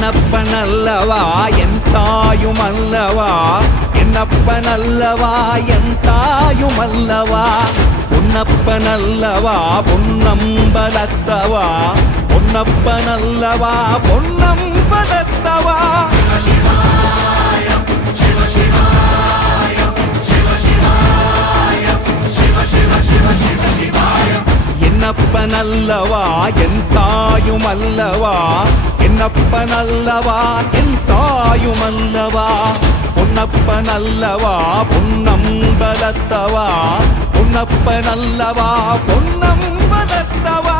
என்னப்பனல்லவா என் தாயுமல்லவா என்னப்பனல்லவா என் தாயுமல்லவா பொன்னப்பனல்லவா பொன்னம்பலத்தவா பொன்னப்பனல்லவா பொன்னம்பலத்தவா என்னப்பனல்லவா என் தாயுமல்லவா என்னப்பனல்லவா என் தாயுமல்லவா பொன்னப்பனல்லவா பொன்னம்பலத்தவா பொன்னப்பனல்லவா பொன்னம்பலத்தவா